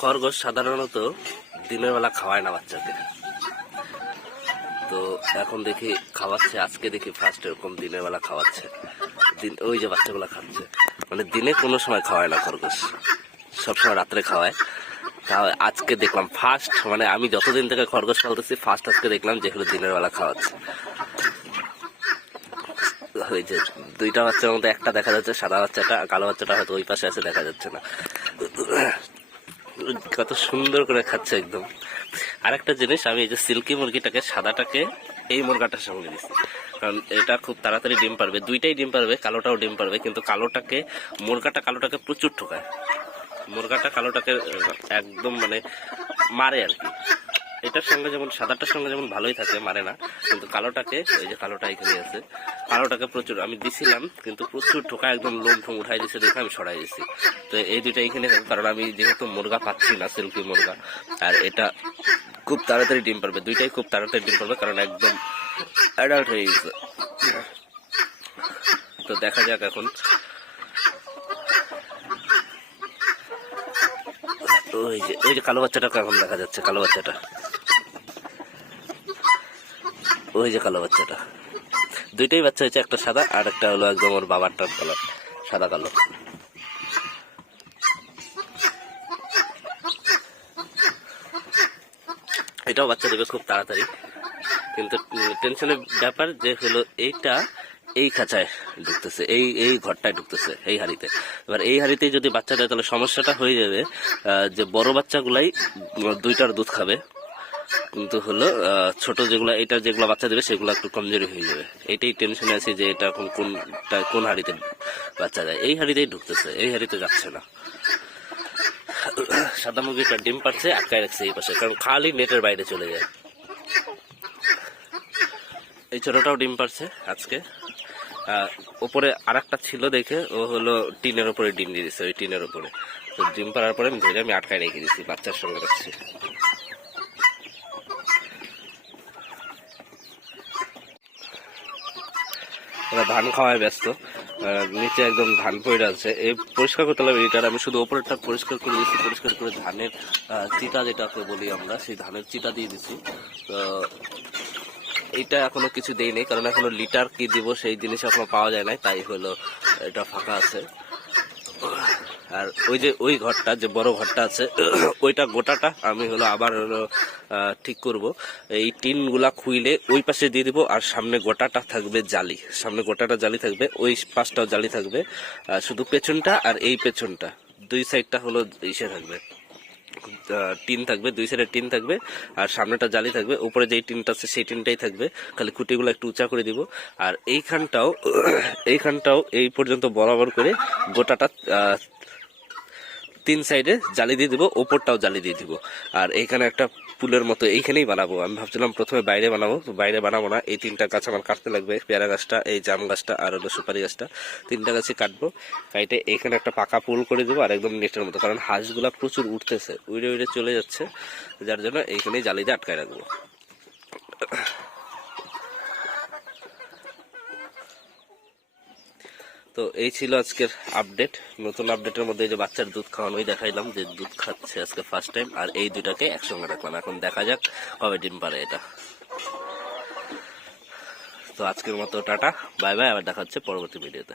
খরগোশ সাধারণত দিনের বেলা খাওয়ায় না বাচ্চাকে তো এখন দেখি খাওয়াচ্ছে, আজকে দেখি ফার্স্ট এরকম দিনের বেলা খাওয়াচ্ছে। দিন, ওই যে বাচ্চাগুলো খাচ্ছে। মানে দিনে কোনো সময় খাওয়ায় না খরগোশ। সবসময় রাত্রে খাওয়ায়। তাও আজকে দেখলাম ফার্স্ট মানে আমি যতদিন থেকে খরগোশ পালতেছি ফার্স্ট আজকে দেখলাম যেগুলো দিনের বেলা খাওয়াচ্ছে। ওই যে দুইটা বাচ্চার মধ্যে একটা দেখা যাচ্ছে, সাদা বাচ্চাটা, কালো বাচ্চাটা হয়তো ওই পাশে আছে, দেখা যাচ্ছে না। কত সুন্দর করে খাচ্ছে একদম। আরেকটা জিনিস, আমি এই যে সিল্কি মুরগিটাকে, সাদাটাকে এই মুরগাটার সঙ্গে দিচ্ছি। কারণ এটা খুব তাড়াতাড়ি ডিম পারবে। দুইটাই ডিম পারবে, কালোটাও ডিম পারবে, কিন্তু কালোটাকে, মুরগাটা কালোটাকে প্রচুর ঠোকায়। মুরগাটা কালোটাকে একদম মানে মারে আর কি। এটার সঙ্গে যেমন, সাদাটার সঙ্গে যেমন ভালোই থাকে, মারে না। কিন্তু কালোটাকে, ওই যে কালোটা এখানে আছে কালোটাকে প্রচুর, আমি দিছিলাম, কিন্তু প্রচুর ঠোকা একদম লোম ঠোম উঠাই দিছে, দেখে আমি সরাই দিছি। তো এই দুইটা এখানে কারণ আমি যেহেতু মুরগা পাচ্ছি না, সিল্কি মুরগা, আর এটা খুব তাড়াতাড়ি ডিম পারবে, দুইটাই খুব তাড়াতাড়ি ডিম পারবে, কারণ একদম অ্যাডাল্ট হয়ে গেছে। তো দেখা যাক এখন। ওই যে ওই যে কালো বাচ্চাটা এখন দেখা যাচ্ছে, কালো বাচ্চাটা। ওই যে কালো বাচ্চাটা। দুইটাই বাচ্চা হয়েছে, একটা সাদা আর একটা হলো একদম ওর বাবারটার কালার সাদা কালো। এটাও বাচ্চা দেবে খুব তাড়াতাড়ি। কিন্তু টেনশনের ব্যাপার যে হলো এইটা এই খাঁচায় ঢুকতেছে, এই এই ঘরটায় ঢুকতেছে, এই হাড়িতে। এবার এই হাড়িতে যদি বাচ্চা দেয়, তাহলে সমস্যাটা হয়ে যাবে যে বড় বাচ্চাগুলাই দুইটার দুধ খাবে। কিন্তু হলো ছোট যেগুলো, এটা যেগুলো বাচ্চা দেবে, সেগুলো একটু কমজোরি হয়ে যাবে। এটাই টেনশনে আছে যে এটা কোন কোনটা কোন হাড়িতে বাচ্চা দেয় এই হাড়িতেই ঢুকতেছে, এই হাড়িতে যাচ্ছে না। সাদা মুরগিটা ডিম পাচ্ছে আটকায় রাখছে এই পাশে, কারণ খালি নেটের বাইরে চলে যায়। এই ছোটটাও ডিম পারছে আজকে। ওপরে আর একটা ছিল দেখে, ও হলো টিনের ওপরে ডিম দিয়ে দিচ্ছে ওই টিনের উপরে তো ডিম পাড়ার পরে আমি ধরে আমি আটকায় রেখে দিচ্ছি বাচ্চার সঙ্গে রাখছি। ধান খাওয়ায় ব্যস্ত। নিচে একদম ধান পড়ে আছে। এই পরিষ্কার করতে হবে এটার। আমি শুধু ওপরেরটা পরিষ্কার করে দিচ্ছি পরিষ্কার করে ধানের চিটা যেটাকে বলি আমরা, সেই ধানের চিটা দিয়ে দিচ্ছি। তো এইটা এখনও কিছু দেই নেই, কারণ এখনও লিটার কি দিব সেই জিনিস এখনও পাওয়া যায় নাই। তাই হলো এটা ফাঁকা আছে। আর ওই যে ওই ঘরটা, যে বড় ঘরটা আছে, ওইটা গোটাটা আমি হলো আবার হলো ঠিক করব। এই টিনগুলা খুইলে ওই পাশে দিয়ে দিব আর সামনে গোটাটা থাকবে জালি। সামনে গোটাটা জালি থাকবে, ওই পাশটাও জালি থাকবে। শুধু পেছনটা আর এই পেছনটা। দুই সাইডটা হলো ইসে থাকবে। টিন থাকবে, দুই সাইডে টিন থাকবে আর সামনেটা জালি থাকবে। উপরে যেই টিনটা আছে সেই টিনটাই থাকবে। খালি খুঁটিগুলো একটু উঁচা করে দিব। আর এইখানটাও এইখানটাও এই পর্যন্ত বরাবর করে গোটাটা তিন সাইডে জালি দিয়ে দিব, ওপরটাও জালি দিয়ে দিব। আর এইখানে একটা পুলের মতো এইখানেই বানাবো। আমি ভাবছিলাম প্রথমে বাইরে বানাবো। তো বাইরে বানাবো না, এই তিনটা গাছ আমার কাটতে লাগবে। পেয়ারা গাছটা, এই জাম গাছটা আর হলো সুপারি গাছটা। তিনটা গাছই কাটবো। কাইটে এখানে একটা পাকা পুল করে দেবো আর একদম নেটের মতো। কারণ হাঁসগুলা প্রচুর উঠতেছে উড়ে উড়ে চলে যাচ্ছে। যার জন্য এইখানেই জালিতে আটকায় রাখব। তো এই ছিল আজকের আপডেট নতুন আপডেটের মধ্যে যে বাচ্চার দুধ খাওয়ানোই দেখাইলাম, যে দুধ খাচ্ছে আজকে ফার্স্ট টাইম আর এই দুটাকে একসঙ্গে রাখলাম। এখন দেখা যাক কবে ডিম পারে এটা। তো আজকের মতো টাটা বাই বাই আবার দেখা হচ্ছে পরবর্তী ভিডিওতে